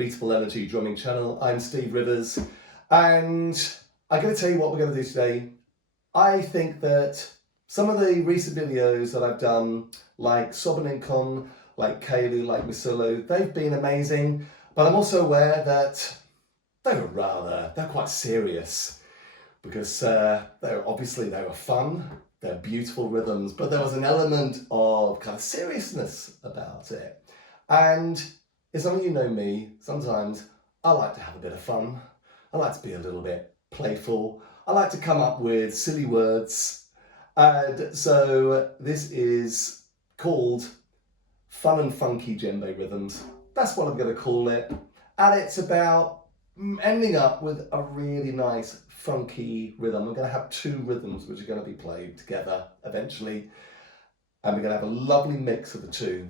Unbeatable Energy drumming channel. I'm Steve Rivers, and I'm going to tell you what we're going to do today. I think that some of the recent videos that I've done, like Sobaninkon, like Kalu, like Misulu, they've been amazing, but I'm also aware that they're quite serious, because they were fun, they're beautiful rhythms, but there was an element of kind of seriousness about it. And as some of you know me, sometimes I like to have a bit of fun. I like to be a little bit playful. I like to come up with silly words. And so this is called Fun and Funky Djembe Rhythms. That's what I'm going to call it. And it's about ending up with a really nice funky rhythm. I'm going to have two rhythms which are going to be played together eventually. And we're going to have a lovely mix of the two.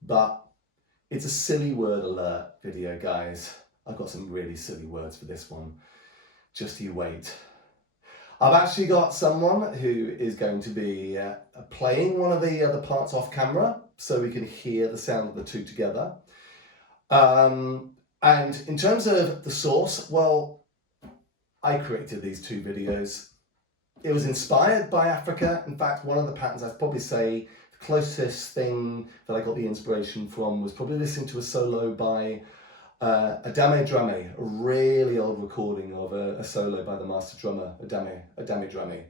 But it's a silly word alert video, guys. I've got some really silly words for this one. Just you wait. I've actually got someone who is going to be playing one of the other parts off camera so we can hear the sound of the two together. And in terms of the source, well, I created these two videos. It was inspired by Africa. In fact, one of the patterns I'd probably say the closest thing that I got the inspiration from was probably listening to a solo by Adama Dramé, a really old recording of a solo by the master drummer, Adama Dramé.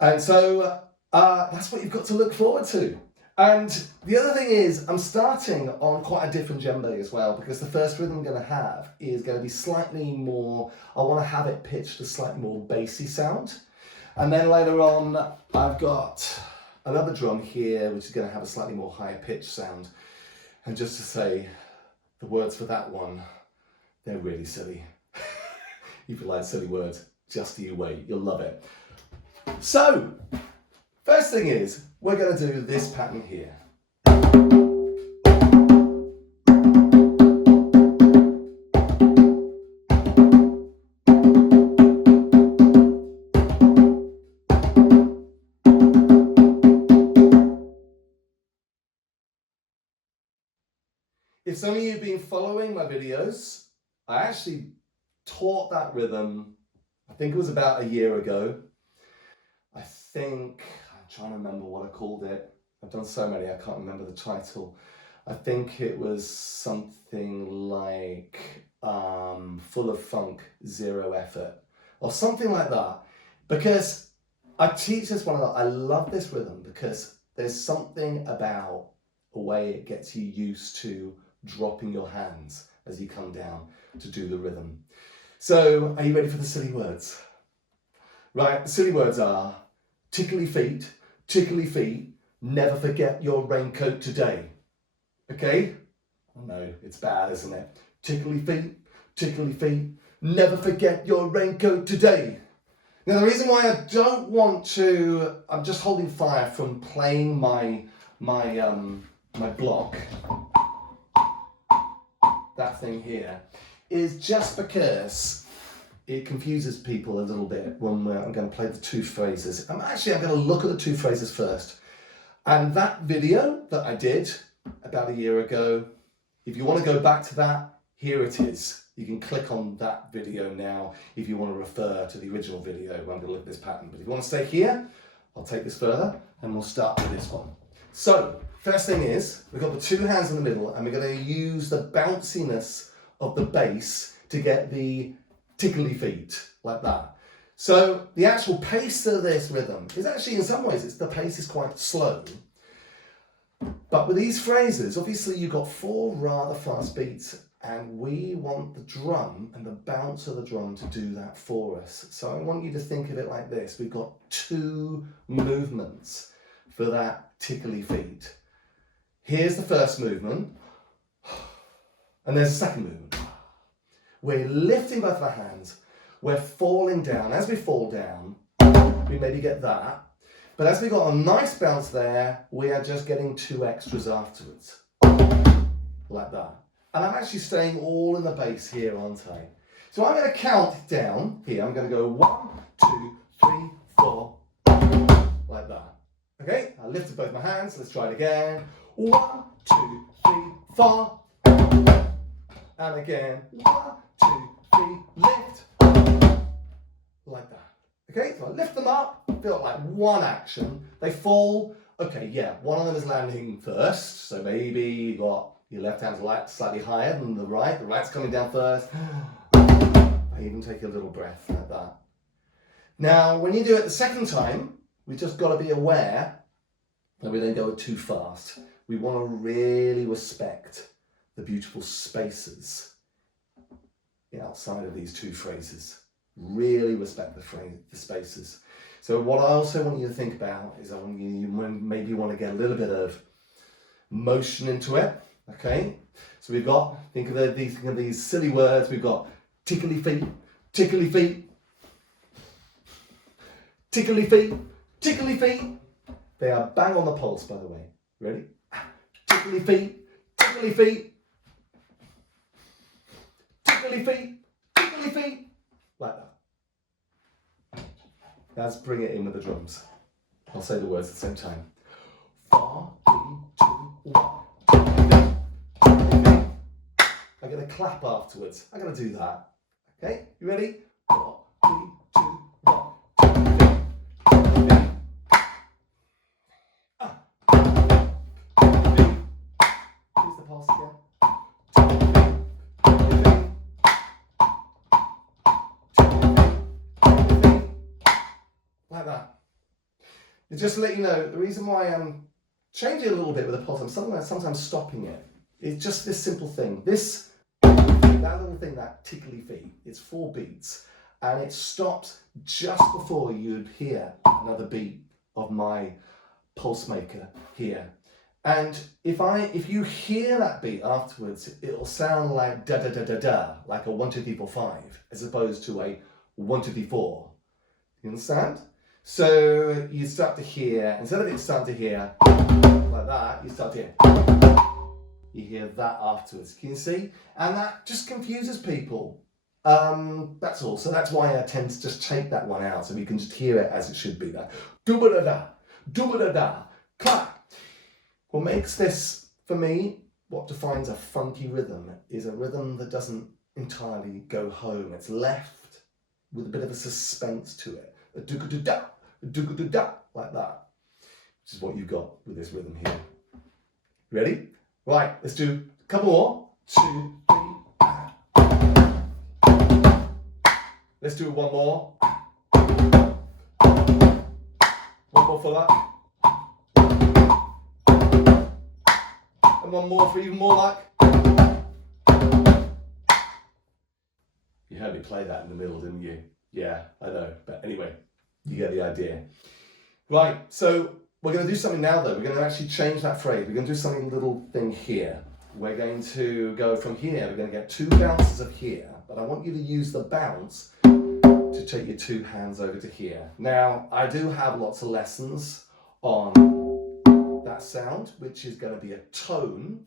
And so that's what you've got to look forward to. And the other thing is, I'm starting on quite a different djembe as well, because the first rhythm I'm going to have is going to be slightly more, I want to have it pitched a slightly more bassy sound. And then later on, I've got another drum here, which is going to have a slightly more high pitched sound. And just to say, the words for that one, they're really silly. If you like silly words, just you wait, you'll love it. So, first thing is, we're going to do this pattern here. If some of you have been following my videos, I actually taught that rhythm, I think it was about a year ago. I'm trying to remember what I called it. I've done so many, I can't remember the title. I think it was something like Full of Funk, Zero Effort, or something like that. Because I teach this one a lot. I love this rhythm because there's something about the way it gets you used to dropping your hands as you come down to do the rhythm. So, are you ready for the silly words? Right, the silly words are tickly feet, never forget your raincoat today. Okay? Oh no, it's bad, isn't it? Tickly feet, never forget your raincoat today. Now the reason why I don't want to, I'm just holding fire from playing my block, that thing here, is just because it confuses people a little bit when I'm going to play the two phrases. I'm going to look at the two phrases first. And that video that I did about a year ago, if you want to go back to that, here it is. You can click on that video now if you want to refer to the original video where I'm going to look at this pattern. But if you want to stay here, I'll take this further and we'll start with this one. So, first thing is, we've got the two hands in the middle and we're going to use the bounciness of the bass to get the tickly feet, like that. So the actual pace of this rhythm is actually, in some ways, the pace is quite slow. But with these phrases, obviously you've got four rather fast beats, and we want the drum and the bounce of the drum to do that for us. So I want you to think of it like this. We've got two movements for that tickly feet. Here's the first movement, and there's the second movement. We're lifting both of our hands, we're falling down. As we fall down, we maybe get that. But as we got a nice bounce there, we are just getting two extras afterwards. Like that. And I'm actually staying all in the bass here, aren't I? So I'm going to count down here. I'm going to go 1, 2, 3, 4, like that. Okay, I lifted both my hands. Let's try it again. 1, 2, 3, 4. and again. 1, 2, 3, lift. Like that. Okay, so I lift them up, feel like one action. They fall. Okay, yeah, one of them is landing first. So maybe you got your left hand's slightly higher than the right's coming down first. I even take a little breath like that. Now, when you do it the second time, we just got to be aware that we don't go too fast. We want to really respect the beautiful spaces outside of these two phrases. Really respect the spaces. So what I also want you to think about is maybe you want to get a little bit of motion into it. Okay, so we've got, think of these silly words. We've got tickly feet, tickly feet, tickly feet, tickly feet. They are bang on the pulse, by the way. Ready? Tickly feet, tickly feet, tickly feet, tickly feet. Like that. Let's bring it in with the drums. I'll say the words at the same time. 4, 3, 2, 1. I'm going to clap afterwards. I'm going to do that. Okay, you ready? 4, 3, 2, 1. Here's the pulse again. Like that. And just to let you know, the reason why I'm changing a little bit with the pulse, I'm sometimes stopping it. It's just this simple thing. That little thing, that tickly feet, it's 4 beats, and it stops just before you'd hear another beat of my pulse maker here. And if you hear that beat afterwards, it'll sound like da da da da da, like a 1 2 3 4 5, as opposed to a 1 2 3 4. You understand? So you start to hear, instead of it starting to hear like that, you start to hear. You hear that afterwards. Can you see? And that just confuses people. That's all. So that's why I tend to just take that one out, so we can just hear it as it should be. That do-ba-da-da, do-ba-da-da, clap. What makes this, for me, what defines a funky rhythm is a rhythm that doesn't entirely go home. It's left with a bit of a suspense to it. A do-ga-da-da, a do-ga-da-da, like that. Which is what you've got with this rhythm here. Ready? Right, let's do a couple more. 2, 3. Let's do one more. One more for luck. And one more for even more luck. You heard me play that in the middle, didn't you? Yeah, I know. But anyway, you get the idea. Right, so we're going to do something now though. We're going to actually change that phrase. We're going to do something little thing here. We're going to go from here. We're going to get 2 bounces of here. But I want you to use the bounce to take your 2 hands over to here. Now, I do have lots of lessons on that sound, which is going to be a tone.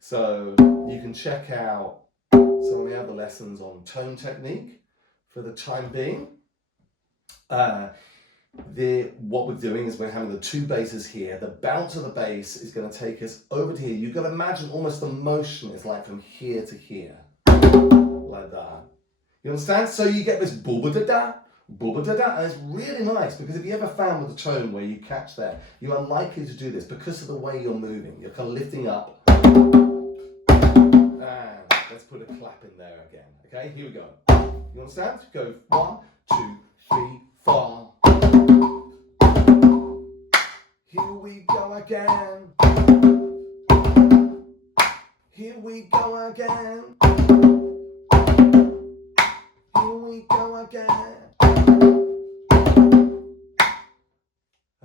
So you can check out some of the other lessons on tone technique for the time being. What we're doing is we're having the 2 basses here. The bounce of the bass is going to take us over to here. You've got to imagine almost the motion is like from here to here. Like that. You understand? So you get this booba-da-da, booba-da-da, and it's really nice because if you ever found with a tone where you catch that, you are likely to do this because of the way you're moving. You're kind of lifting up. And let's put a clap in there again. Okay, here we go. You understand? Go 1, 2, 3, 4. Here we go again. Here we go again. Here we go again.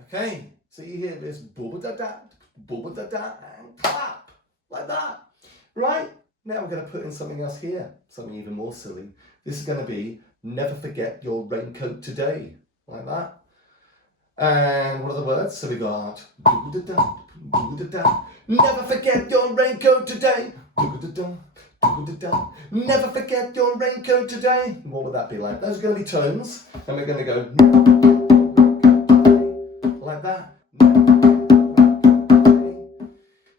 Okay, so you hear this booba-da-da, and clap, like that. Right, now we're going to put in something else here, something even more silly. This is going to be never forget your raincoat today, like that. And what are the words? So we got do-da-da, do-da-da. Never forget your raincoat today. Do-da-da, do-da-da. Never forget your raincoat today. What would that be like? Those are going to be tones, and we're going to go like that.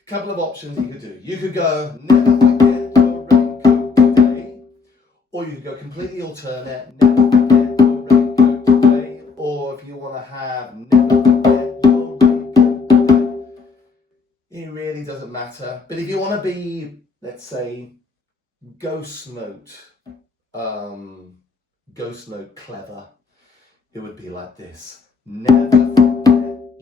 A couple of options you could do. You could go never forget your raincoat Or you could go completely alternate, never forget your raincoat today. Or if you want to have never forget your raincoat today. It really doesn't matter. But if you want to be, let's say, ghost note clever, it would be like this. Never forget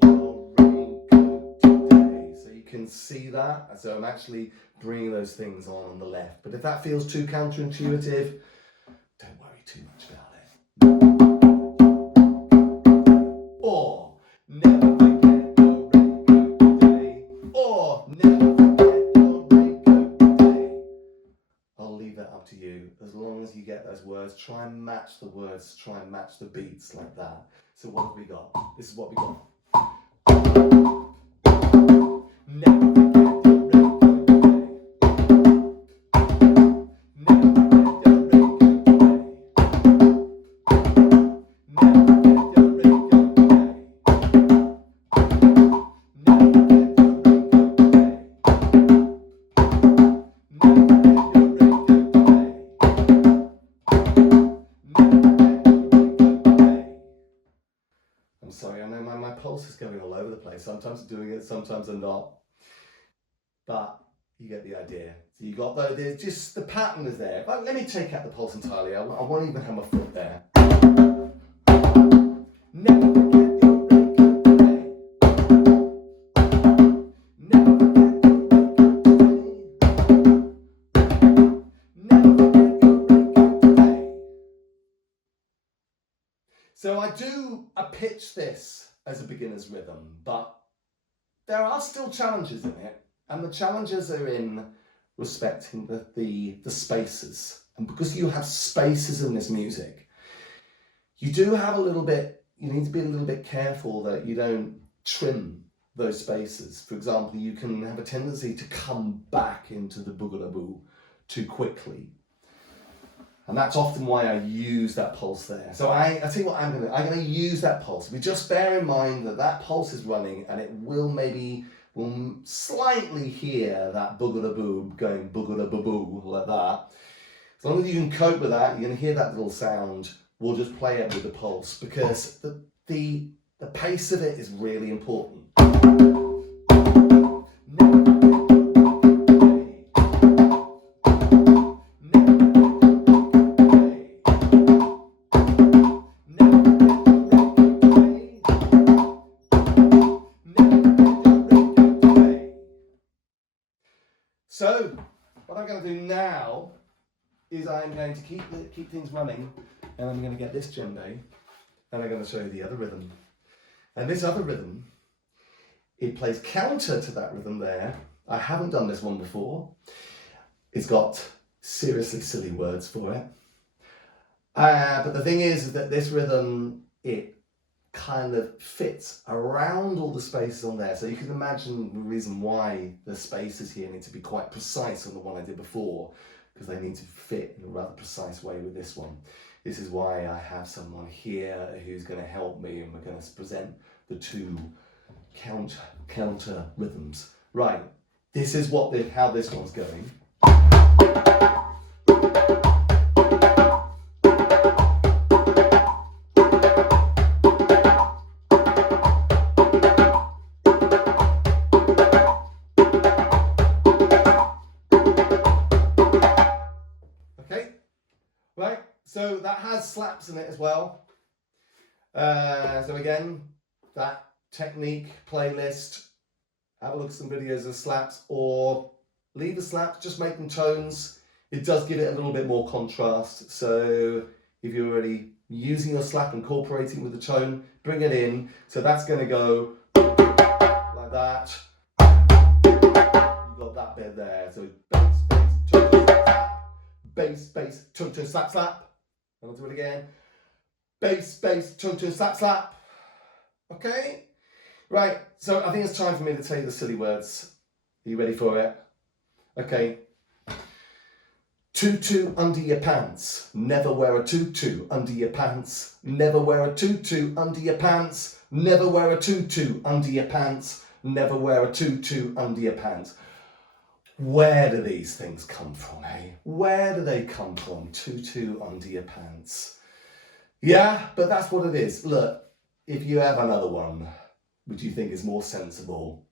your raincoat today. So you can see that. So I'm actually bringing those things on the left. But if that feels too counterintuitive, don't worry too much about it. Or never forget your raincoat today. Or never forget your raincoat today. I'll leave that up to you. As long as you get those words, try and match the words, try and match the beats like that. So what have we got? This is what we got. Never forget your raincoat today. Never forget your raincoat today. Never forget your raincoat today. Never forget your raincoat today. Never forget your raincoat today. I'm sorry, I know my pulse is going all over the place. Sometimes I'm doing it, sometimes I'm not. But you get the idea. So you got there's just the pattern is there. But let me take out the pulse entirely. I won't even have my foot there. Never forget your raincoat today. Never forget your raincoat today. Never forget your raincoat today. So I pitch this as a beginner's rhythm, but there are still challenges in it, and the challenges are in respecting the spaces. And because you have spaces in this music, you do have you need to be a little bit careful that you don't trim those spaces. For example, you can have a tendency to come back into the boogaloo too quickly. And that's often why I use that pulse there. So I tell you what I'm going to use that pulse. We just bear in mind that pulse is running, and it will slightly hear that boogaloo going boogaloo like that. As long as you can cope with that, you're going to hear that little sound. We'll just play it with the pulse, because the pace of it is really important. So, what I'm going to do now is I'm going to keep things running, and I'm going to get this djembe, and I'm going to show you the other rhythm. And this other rhythm, it plays counter to that rhythm there. I haven't done this one before. It's got seriously silly words for it. But the thing is that this rhythm, it kind of fits around all the spaces on there. So you can imagine the reason why the spaces here need to be quite precise on the one I did before, because they need to fit in a rather precise way with this one. This is why I have someone here who's going to help me, and we're going to present the two counter rhythms. Right, this is how this one's going. Right, so that has slaps in it as well. So again, that technique playlist, have a look at some videos of slaps, or leave the slaps, just make them tones. It does give it a little bit more contrast. So if you're already using your slap, incorporating with the tone, bring it in. So that's going to go like that. You've got that bit there. So bass, bass, tone, slap. Bass, bass, tone, tone, slap, slap. And I'll do it again. Bass, bass, tone, tone, slap, slap. Okay? Right, so I think it's time for me to tell you the silly words. Are you ready for it? Okay. Tutu under your pants. Never wear a tutu under your pants. Never wear a tutu under your pants. Never wear a tutu under your pants. Never wear a tutu under your pants. Where do these things come from, eh? Where do they come from? Tutu under your pants. Yeah, but that's what it is. Look, if you have another one, which you think is more sensible,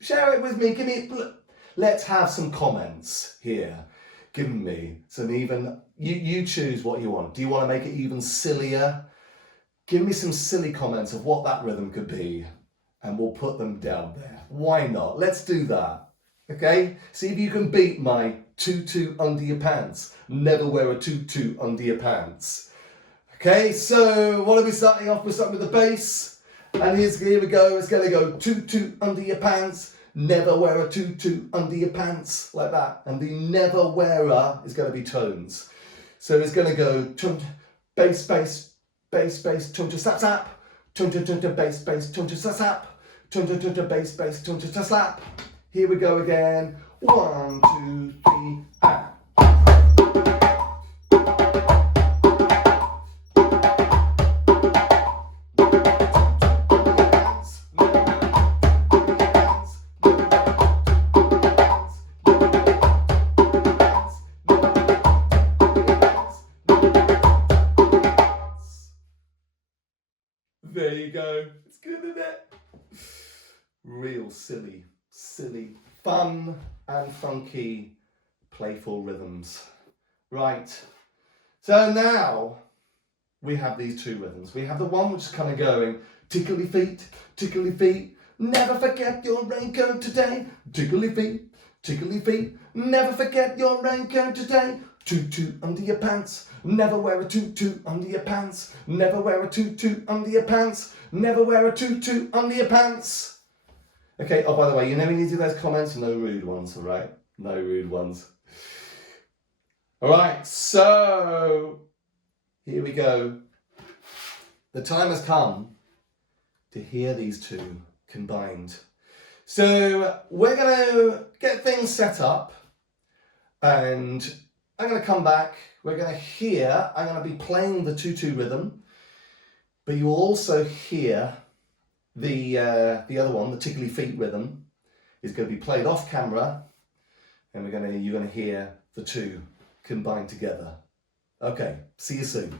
share it with me. Let's have some comments here. Give me some even, you choose what you want. Do you want to make it even sillier? Give me some silly comments of what that rhythm could be, and we'll put them down there. Why not? Let's do that. Okay? See if you can beat my tutu under your pants. Never wear a tutu under your pants. Okay, so what are we starting off? We're starting with the bass. And here we go. It's going to go tutu under your pants. Never wear a tutu under your pants. Like that. And the never wearer is going to be tones. So it's going to go bass, bass, bass, bass, tune to slap, slap. Tune to bass, bass, tune to slap, slap. Tune to bass, bass, tune to slap. Here we go again. 1, 2, 3, and. There you go. It's good, isn't it? Real silly, fun and funky, playful rhythms. Right. So now we have these two rhythms. We have the one which is kind of going tickly feet, never forget your raincoat today. Tickly feet, never forget your raincoat today. Tutu under your pants, never wear a tutu under your pants. Never wear a tutu under your pants. Never wear a tutu under your pants. Okay, oh, by the way, you never need to do those comments. No rude ones, all right? No rude ones. All right, so here we go. The time has come to hear these two combined. So we're going to get things set up, and I'm going to come back. We're going to hear, I'm going to be playing the tutu rhythm, but you will also hear the other one, the tickly feet rhythm, is going to be played off camera, and you're going to hear the two combined together. Okay, see you soon.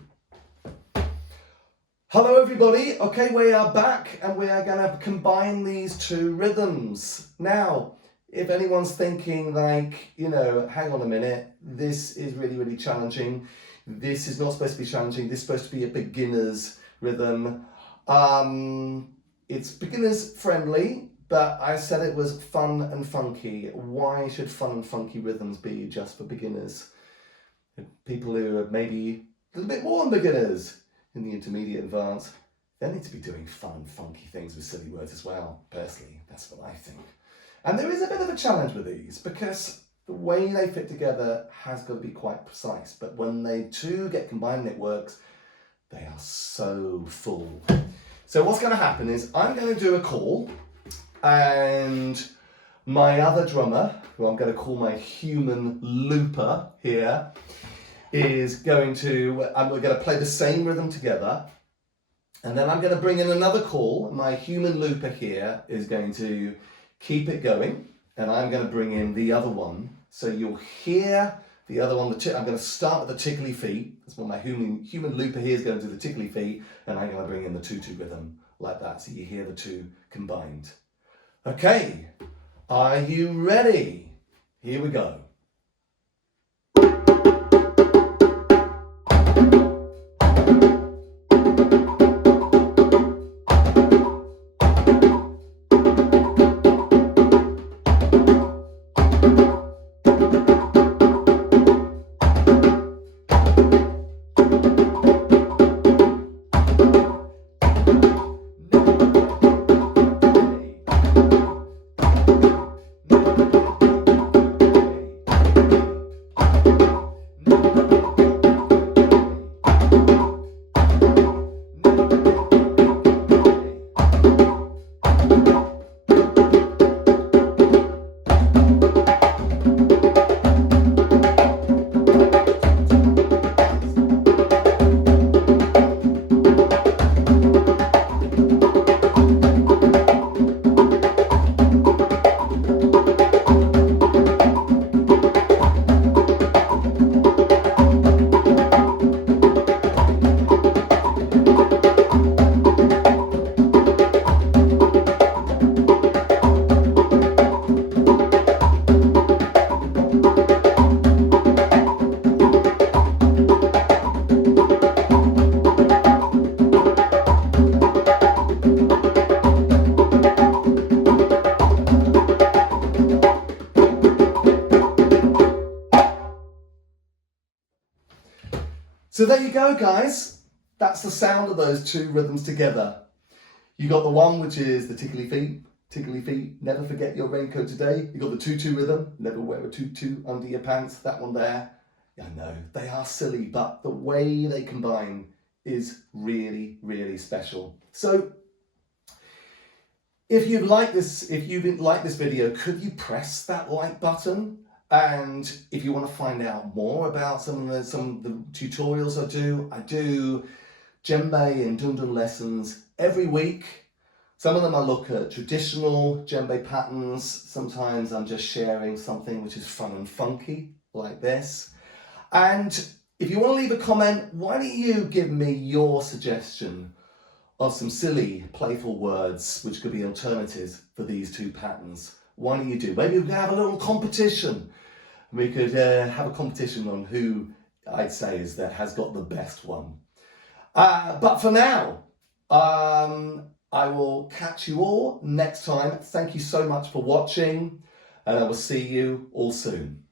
Hello everybody. Okay, we are back, and we are going to combine these two rhythms. Now, if anyone's thinking like, hang on a minute, this is really, really challenging. This is not supposed to be challenging. This is supposed to be a beginner's rhythm. It's beginners friendly, but I said it was fun and funky. Why should fun and funky rhythms be just for beginners? People who are maybe a little bit more than beginners in the intermediate advanced, they need to be doing fun and funky things with silly words as well. Personally, that's what I think. And there is a bit of a challenge with these because the way they fit together has got to be quite precise. But when they two get combined and it works, they are so full. So what's going to happen is I'm going to do a call, and my other drummer, who I'm going to call my human looper here, is going to, we're going to play the same rhythm together. And then I'm going to bring in another call. My human looper here is going to keep it going, and I'm going to bring in the other one. So you'll hear the other one. I'm going to start with the tickly feet. That's what my human looper here is going to do, the tickly feet, and I'm going to bring in the tutu rhythm like that. So you hear the two combined. Okay, are you ready? Here we go. So there you go, guys. That's the sound of those two rhythms together. You got the one which is the tickly feet, never forget your raincoat today. You got the tutu rhythm, never wear a tutu under your pants, that one there. I know, they are silly, but the way they combine is really, really special. So, if you've liked this video, could you press that like button? And if you want to find out more about some of the tutorials I do djembe and dundun lessons every week. Some of them I look at traditional djembe patterns. Sometimes I'm just sharing something which is fun and funky, like this. And if you want to leave a comment, why don't you give me your suggestion of some silly, playful words which could be alternatives for these two patterns? Why don't you do? Maybe we can have a little competition. We could have a competition on who I'd say has got the best one. But for now, I will catch you all next time. Thank you so much for watching, and I will see you all soon.